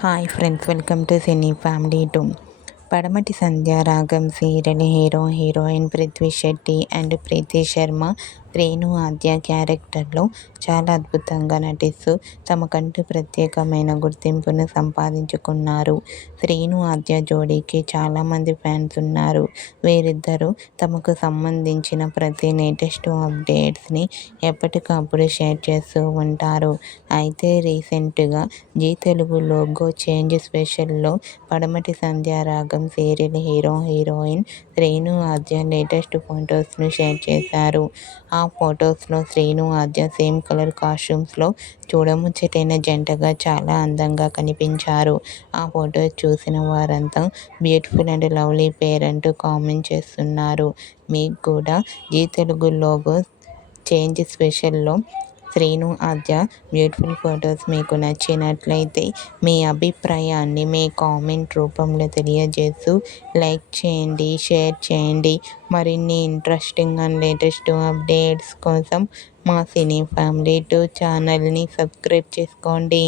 Hi friends, welcome to cine family two. Padamati Sandhya Ragam serial heroine Prithvi Shetty and Preeti Sharma Renu Aadya క్యారెక్టర్లో చాలా అద్భుతంగా నటిస్తూ తమకంటూ ప్రత్యేకమైన గుర్తింపును సంపాదించుకున్నారు. రేణు ఆద్య జోడీకి చాలామంది ఫ్యాన్స్ ఉన్నారు. వీరిద్దరూ తమకు సంబంధించిన ప్రతి లేటెస్ట్ అప్డేట్స్ని ఎప్పటికప్పుడు షేర్ చేస్తూ ఉంటారు. అయితే రీసెంట్గా జీ తెలుగు లోగో చేంజ్ స్పెషల్లో పడమటి సంధ్య రాగం సీరియల్ హీరోయిన్ రేణు ఆద్య లేటెస్ట్ ఫొటోస్ను షేర్ చేశారు. ఆ ఫొటోస్లో శ్రీను ఆద్య సేమ్ కలర్ కాస్ట్యూమ్స్లో చూడముచ్చటైన జంటగా చాలా అందంగా కనిపించారు. ఆ ఫొటోస్ చూసిన వారంతా బ్యూటిఫుల్ అండ్ లవ్లీ పేర్ అంటూ కామెంట్ చేస్తున్నారు. మీకు కూడా జీ తెలుగు లోగో చేంజ్ స్పెషల్లో శ్రీను ఆద్య బ్యూటిఫుల్ ఫొటోస్ మీకు నచ్చినట్లయితే మీ అభిప్రాయాన్ని మీ కామెంట్ రూపంలో తెలియజేస్తూ లైక్ చేయండి, షేర్ చేయండి. మరిన్ని ఇంట్రెస్టింగ్ అండ్ లేటెస్ట్ అప్డేట్స్ కోసం మా సినీ ఫ్యామిలీ 2 ఛానల్ని సబ్స్క్రైబ్ చేసుకోండి.